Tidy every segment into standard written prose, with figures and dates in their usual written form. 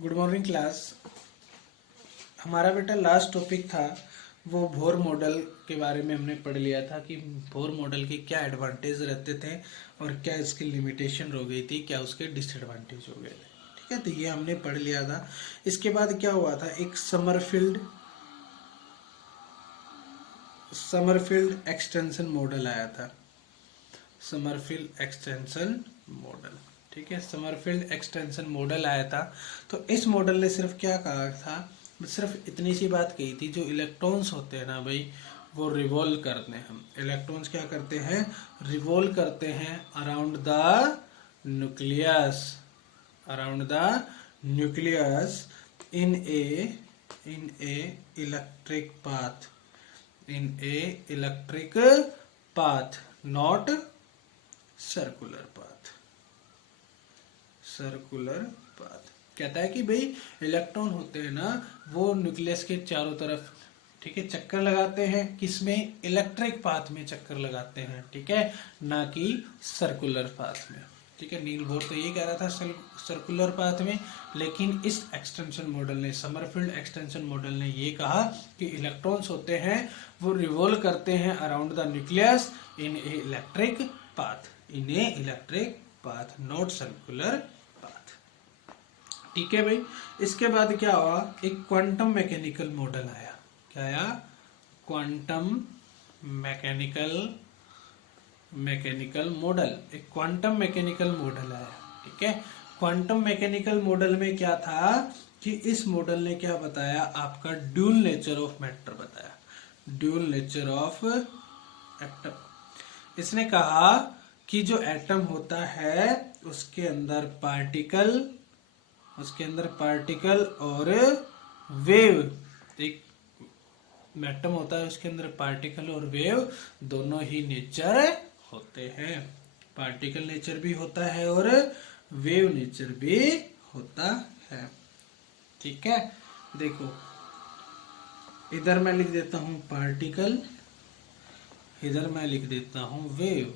Good morning class. हमारा बेटा last topic था वो बोर मॉडल के बारे में हमने पढ़ लिया था कि बोर मॉडल के क्या एडवांटेज रहते थे और क्या इसकी लिमिटेशन हो गई थी, क्या उसके डिसएडवांटेज हो गए थे। ठीक है, तो ये हमने पढ़ लिया था। इसके बाद क्या हुआ था, एक समरफील्ड एक्सटेंशन मॉडल आया था। समरफील्ड एक्सटेंशन मॉडल, ठीक है, समरफील्ड एक्सटेंशन मॉडल आया था। तो इस मॉडल ने सिर्फ क्या कहा था, सिर्फ इतनी सी बात कही थी, जो इलेक्ट्रॉन्स होते हैं ना भाई, वो रिवॉल्व करते हैं। हम इलेक्ट्रॉन्स क्या करते हैं, रिवॉल्व करते हैं around the nucleus, around the nucleus in A electric path, in A electric path, not circular path. Circular path कहता है कि भाई इलेक्ट्रॉन होते हैं ना, वो न्यूक्लियस के चारों तरफ, ठीक है, चक्कर लगाते हैं। किसमें, इलेक्ट्रिक पाथ में चक्कर लगाते हैं, ठीक है, ना कि सर्कुलर पाथ में। ठीक है, नील बोर तो ये कह रहा था सर्कुलर पाथ में, लेकिन इस एक्सटेंशन मॉडल ने, समरफील्ड एक्सटेंशन मॉडल ने ये कहा कि इलेक्ट्रॉन्स होते हैं वो रिवॉल्व करते हैं around the nucleus in A electric path, in A electric path, not circular path. ठीक है भाई। इसके बाद क्या हुआ, एक क्वांटम मैकेनिकल मॉडल आया। क्या आया, क्वांटम मैकेनिकल मॉडल, एक क्वांटम मैकेनिकल मॉडल आया। ठीक है, क्वांटम मैकेनिकल मॉडल में क्या था कि इस मॉडल ने क्या बताया, आपका ड्यूल नेचर ऑफ मैटर बताया, ड्यूल नेचर ऑफ एटम। इसने कहा कि जो एटम होता है उसके अंदर पार्टिकल और वेव, एक एटम होता है उसके अंदर पार्टिकल और वेव दोनों ही नेचर होते हैं। पार्टिकल नेचर भी होता है और वेव नेचर भी होता है। ठीक है, देखो इधर मैं लिख देता हूं पार्टिकल, इधर मैं लिख देता हूं वेव।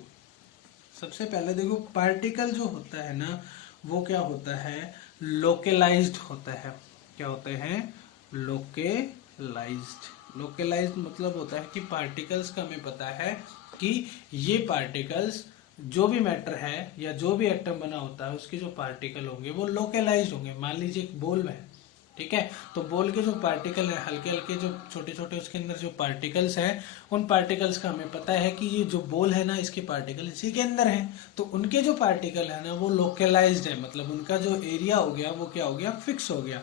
सबसे पहले देखो, पार्टिकल जो होता है ना, वो क्या होता है, लोकलाइज्ड होता है। क्या होते हैं, लोकलाइज्ड मतलब होता है कि पार्टिकल्स का हमें पता है कि ये पार्टिकल्स, जो भी मैटर है या जो भी एटम बना होता है उसके जो पार्टिकल होंगे वो लोकलाइज्ड होंगे। मान लीजिए एक बॉल है, ठीक है, तो बॉल के जो पार्टिकल है, हल्के हल्के जो छोटे छोटे उसके अंदर जो पार्टिकल्स हैं, उन पार्टिकल्स का हमें पता है कि ये जो बॉल है ना, इसके पार्टिकल इसी के अंदर हैं। तो उनके जो पार्टिकल है ना वो लोकलाइज्ड है, मतलब उनका जो एरिया हो गया वो क्या हो गया, फिक्स हो गया।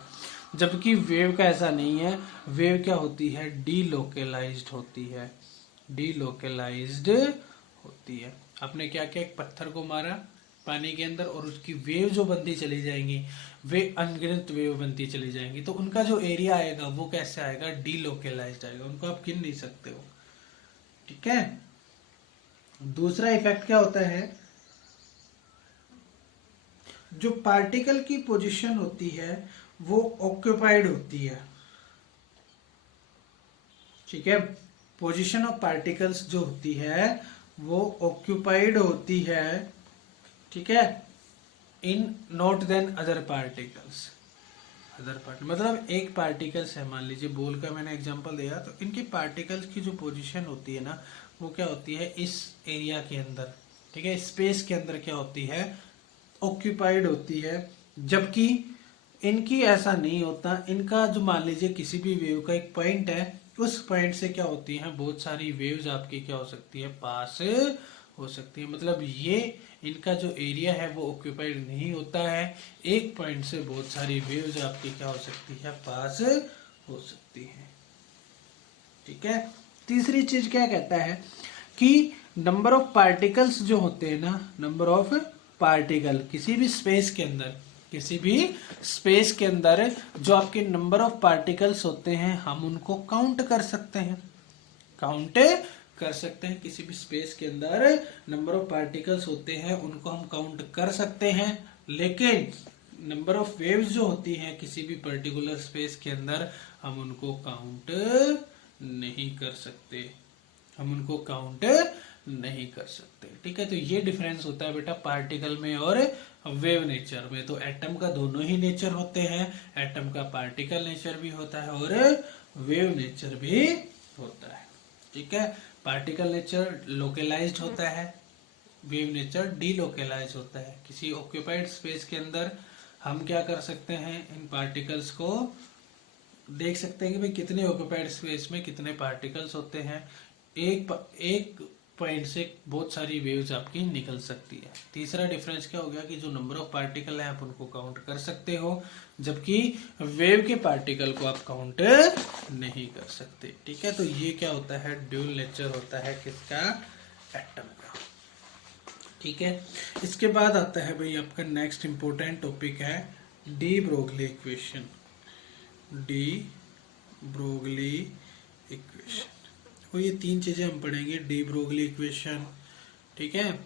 जबकि वेव का ऐसा नहीं है, वेव क्या होती है, डीलोकलाइज्ड होती है, डीलोकलाइज्ड होती है। आपने क्या किया, एक पत्थर को मारा पानी के अंदर और उसकी वेव जो बनती चली जाएंगी, वे अनगिनत वेव बनती चली जाएंगी, तो उनका जो एरिया आएगा वो कैसे आएगा, डीलोकलाइज्ड आएगा, उनको आप गिन नहीं सकते हो। ठीक है, दूसरा इफेक्ट क्या होता है, जो पार्टिकल की पोजीशन होती है वो ऑक्यूपाइड होती है। ठीक है, पोजीशन ऑफ पार्टिकल्स जो होती है वो ऑक्यूपाइड होती है। ठीक है, in not then other particles, मतलब एक पार्टिकल्स है, मान लीजिए बॉल का मैंने एग्जांपल दिया, तो इनकी पार्टिकल्स की जो पोजीशन होती है ना, वो क्या होती है, इस एरिया के अंदर, ठीक है, स्पेस के अंदर क्या होती है, ऑक्यूपाइड होती है। जबकि इनकी ऐसा नहीं होता, इनका जो मान लीजिए किसी भी वेव का एक पॉइंट है, उस पॉइंट से क्या होती है, बहुत सारी वेव्स आपकी क्या हो सकती है, पास हो सकती है। मतलब ये इनका जो एरिया है वो ऑक्यूपाइड नहीं होता है, एक पॉइंट से बहुत सारी वेव्स आपकी क्या हो सकती है, पास हो सकती है। ठीक है, तीसरी चीज क्या कहता है कि नंबर ऑफ पार्टिकल्स जो होते हैं ना, नंबर ऑफ पार्टिकल किसी भी स्पेस के अंदर जो आपके नंबर ऑफ पार्टिकल्स होते हैं, हम उनको काउंट कर सकते हैं, किसी भी स्पेस के अंदर नंबर ऑफ पार्टिकल्स होते हैं उनको हम काउंट कर सकते हैं। लेकिन नंबर ऑफ वेव्स जो होती हैं किसी भी पर्टिकुलर स्पेस के अंदर, हम उनको काउंट नहीं कर सकते, ठीक है, तो ये डिफरेंस होता है बेटा पार्टिकल में और वेव नेचर में तो एटम का दोनों ही नेचर होते हैं, एटम का पार्टिकल नेचर भी होता है और वेव नेचर भी होता है। ठीक है, पार्टिकल नेचर लोकलाइज्ड होता है, वेव नेचर डीलोकलाइज होता है। किसी ऑक्यूपाइड स्पेस के अंदर हम क्या कर सकते हैं, इन पार्टिकल्स को देख सकते हैं कि भाई कितने ऑक्यूपाइड स्पेस में कितने पार्टिकल्स होते हैं। एक पॉइंट से बहुत सारी वेव्स आपकी निकल सकती है। तीसरा डिफरेंस क्या हो गया कि जो नंबर ऑफ पार्टिकल है आप उनको काउंट कर सकते हो, जबकि वेव के पार्टिकल को आप काउंट नहीं कर सकते। ठीक है, तो ये क्या होता है, ड्यूल नेचर होता है किसका, एटम का। ठीक है, इसके बाद आता है भाई आपका नेक्स्ट इंपॉर्टेंट टॉपिक है de Broglie equation. De Broglie equation, तो ये तीन चीजें हम पढ़ेंगे, डी ब्रोगली इक्वेशन, ठीक है,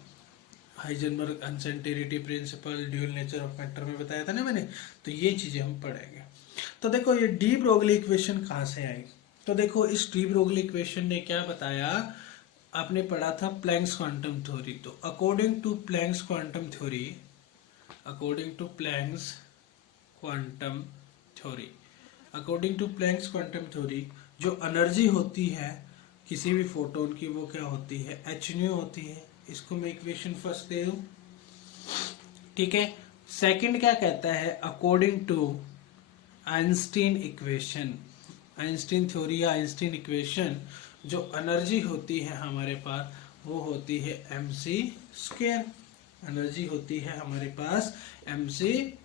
Heisenberg uncertainty principle, dual nature of matter में बताया था ना मैंने, तो ये चीजें हम पढ़ेंगे। तो देखो ये डी ब्रोगली इक्वेशन कहाँ से आई, तो देखो इस डी ब्रोगली इक्वेशन ने क्या बताया, आपने पढ़ा था प्लैंक्स क्वांटम थ्योरी। तो according to Planck's quantum theory, according to Planck's quantum theory, according to Planck's quantum theory, जो एनर्जी होती है किसी भी फोटोन की वो क्या होती है, एच न्यू होती है। इसको मैं इक्वेशन फर्स्ट दे दूं, ठीक है। सेकंड क्या कहता है, according to Einstein equation, Einstein theory या आइंस्टीन इक्वेशन, जो एनर्जी होती है हमारे पास वो होती है mc स्क्वायर, एनर्जी होती है हमारे पास mc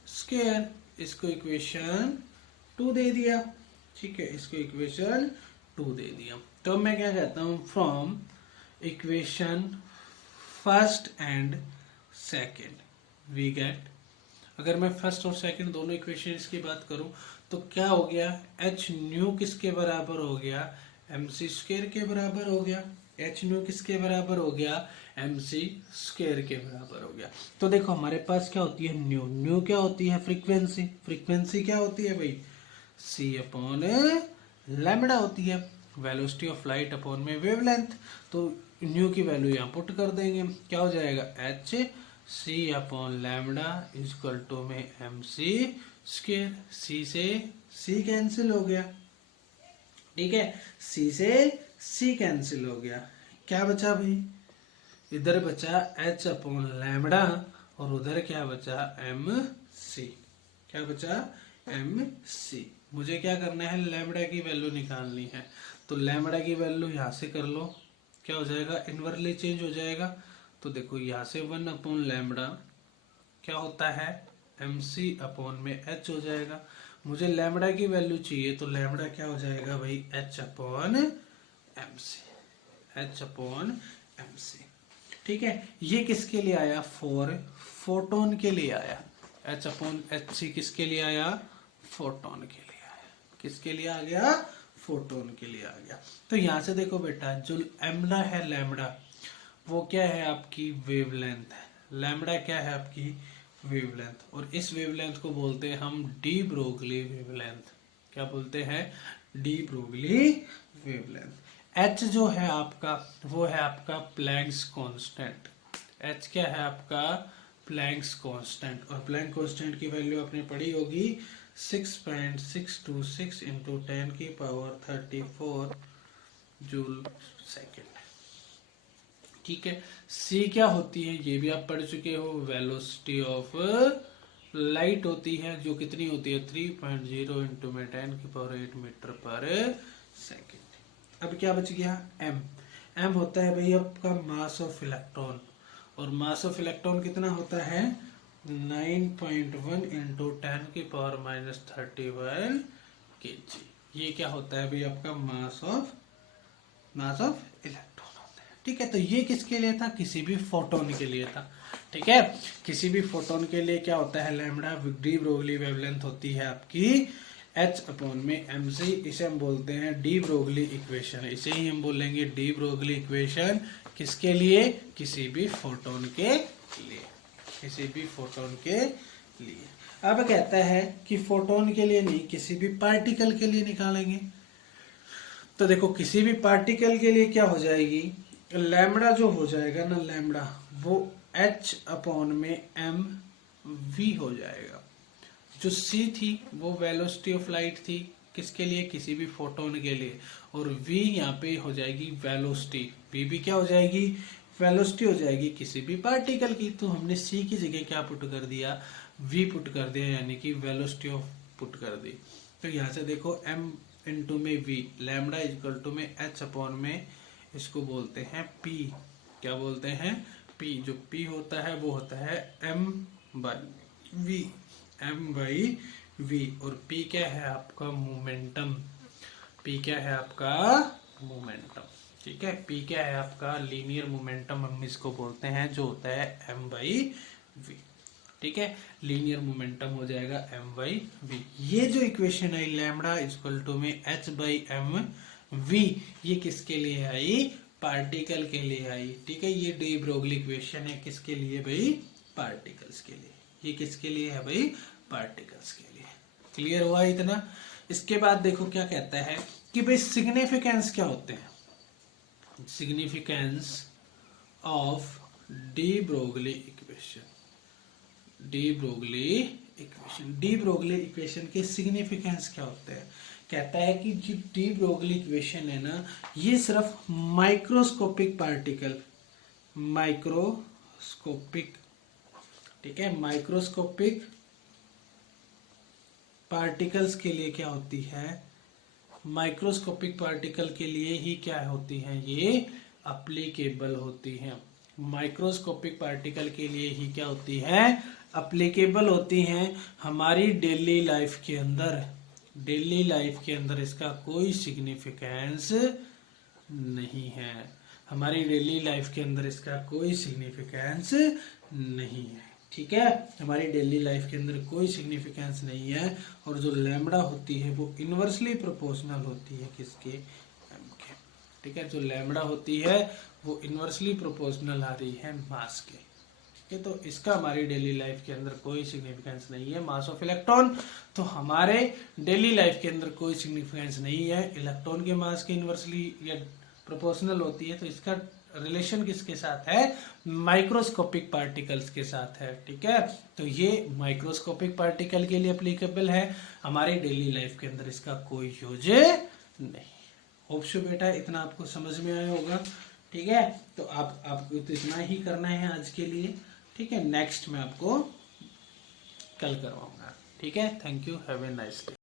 स्क्वायर। इसको इक्वेशन 2 दे दिया, ठीक है, इसको इक्वेशन 2 दे दिया। तो मैं क्या कहता हूं, from equation first and second we get, अगर मैं फर्स्ट और सेकंड दोनों इक्वेशन की बात करूं तो क्या हो गया, एच न्यू किसके बराबर हो गया, mc स्क्वायर के बराबर हो गया। एच न्यू किसके बराबर हो गया, mc स्क्वायर के बराबर हो गया। तो देखो हमारे पास क्या होती है, न्यू, न्यू क्या होती है, फ्रीक्वेंसी, फ्रीक्वेंसी क्या होती है भाई, c अपॉन लैम्डा होती है, वेलोसिटी ऑफ लाइट अपॉन में वेवलेंथ। तो न्यू की वैल्यू यहाँ पुट कर देंगे, क्या हो जाएगा, H C upon lambda is equal to में mc स्क्वायर, c से c कैंसिल हो गया, ठीक है, c से c कैंसिल हो गया, क्या बचा भाई, इधर बचा h अपॉन लैम्डा और उधर क्या बचा, mc, क्या बचा, mc। मुझे क्या करना है, लैम्डा की वैल्यू निकालनी है, तो लैम्डा की वैल्यू यहाँ से कर लो, क्या हो जाएगा, इनवर्सली चेंज हो जाएगा। तो देखो यहाँ से 1 अपॉन लैम्डा क्या होता है, mc अपॉन में h हो जाएगा। मुझे लैम्डा की वैल्यू चाहिए, तो लैम्डा क्या हो जाएगा भाई, h upon mc, h upon mc, ठीक है। ये किसके लिए आया, फोटोन के लिए आया, h अपॉन hc किसके लिए आया, फोटोन के लिए आया, किसके लिए आ गया, फोटोन के लिए आ गया। तो यहां से देखो बेटा, जो लैम्डा है, लैम्डा वो क्या है आपकी वेवलेंथ है, लैम्डा क्या है आपकी वेवलेंथ, और इस वेवलेंथ को बोलते हैं हम डी ब्रोगली वेवलेंथ। क्या बोलते हैं, डी ब्रोगली वेवलेंथ। एच जो है आपका वो है आपका प्लैंक्स कांस्टेंट, एच क्या है आपका प्लैंक्स कांस्टेंट, और प्लैंक कांस्टेंट की वैल्यू आपने पढ़ी होगी 6.626 इंटू 10 की पावर 34 जूल सेकेंड, ठीक है। c क्या होती है ये भी आप पढ़ चुके हो, वेलोसिटी ऑफ लाइट होती है, जो कितनी होती है 3.0 इंटू में 10 की पावर 8 मीटर पर सेकेंड। अब क्या बच गया, m होता है भाई आपका मास ऑफ इलेक्ट्रॉन, और मास ऑफ इलेक्ट्रॉन कितना होता है 9.1 इंटू 10 की पावर -31 kg। ये क्या होता है भाई आपका मास ऑफ इलेक्ट्रॉन होता है, ठीक है। तो ये किसके लिए था, किसी भी फोटोन के लिए था, ठीक है। किसी भी फोटोन के लिए क्या होता है, लैम्डा, डी ब्रोगली वेवलेंथ होती है आपकी h अपॉन में mc, इसे हम बोलते हैं डी ब्रोगली इक्वेशन, इसे ही हम बोलेंगे डी ब्रोगली इक्वेशन। किसके लिए, किसी भी फोटोन के लिए, किसी भी फोटोन के लिए। अब कहता है कि फोटोन के लिए नहीं, किसी भी पार्टिकल के लिए निकालेंगे। तो देखो किसी भी पार्टिकल के लिए क्या हो जाएगी, लैम्डा जो हो जाएगा ना, लैम्डा वो h अपॉन में m v हो जाएगा। जो c थी वो वेलोसिटी ऑफ लाइट थी, किसके लिए, किसी भी फोटोन के लिए, और v यहाँ पे हो जाएगी वेलोसिटी, v भी क्या हो जाएगी, वेलोसिटी हो जाएगी किसी भी पार्टिकल की। तो हमने c की जगह क्या पुट कर दिया, v पुट कर दिया, यानी कि वेलोसिटी ऑफ पुट कर दी। तो यहाँ से देखो m इंटू में v, लैम्डा इक्वल टू में h अपॉन में इसको बोलते हैं p, क्या बोलते हैं, p। जो p होता है वो होता है m by v, m by v, और p क्या है आपका मोमेंटम, p क्या है आपका मोमेंटम, ठीक है। p क्या है आपका लीनियर मोमेंटम, हम इसको बोलते हैं, जो होता है m बाई v, ठीक है। लीनियर मोमेंटम हो जाएगा m बाई v। ये जो इक्वेशन आई लैम्डा इक्वल टू में h बाई m v, ये किसके लिए आई, पार्टिकल के लिए आई, ठीक है। ये डी ब्रोगली इक्वेशन है, किसके लिए भाई, पार्टिकल्स के लिए। ये किसके लिए है भाई, पार्टिकल्स के लिए। क्लियर हुआ इतना। इसके बाद देखो क्या कहता है कि भाई सिग्निफिकेंस क्या होते हैं, significance of de Broglie equation, de Broglie equation, de Broglie equation के सिग्निफिकेंस क्या होते हैं। कहता है कि जो डी ब्रोगली इक्वेशन है ना, ये सिर्फ माइक्रोस्कोपिक पार्टिकल, माइक्रोस्कोपिक, ठीक है, माइक्रोस्कोपिक पार्टिकल्स के लिए क्या होती है, माइक्रोस्कोपिक पार्टिकल के लिए ही क्या होती हैं, ये अप्लीकेबल होती हैं। माइक्रोस्कोपिक पार्टिकल के लिए ही क्या होती है, अप्लीकेबल होती हैं। हमारी डेली लाइफ के अंदर, डेली लाइफ के अंदर इसका कोई सिग्निफिकेंस नहीं है, हमारी डेली लाइफ के अंदर इसका कोई सिग्निफिकेंस नहीं है, ठीक है। हमारी डेली लाइफ के अंदर कोई सिग्निफिकेंस नहीं है। और जो लैम्डा होती है वो इनवर्सली प्रोपोर्शनल होती है किसके, m के, ठीक है। जो लैम्डा होती है वो इनवर्सली प्रोपोर्शनल आ रही है मास के, ठीक है। तो इसका हमारी डेली लाइफ के अंदर कोई सिग्निफिकेंस नहीं है। मास ऑफ इलेक्ट्रॉन, तो हमारे डेली लाइफ के अंदर कोई सिग्निफिकेंस नहीं है। इलेक्ट्रॉन के मास के इनवर्सली या प्रोपोर्शनल होती है, तो इसका रिलेशन किसके साथ है, माइक्रोस्कोपिक पार्टिकल्स के साथ है, ठीक है। तो ये माइक्रोस्कोपिक पार्टिकल के लिए एप्लीकेबल है, हमारी डेली लाइफ के अंदर इसका कोई यूज नहीं। होप सो बेटा इतना आपको समझ में आया होगा, ठीक है। तो आपको तो इतना ही करना है आज के लिए, ठीक है। नेक्स्ट मैं आपको कल करवाऊंगा, ठीक है। Thank you, have a nice day.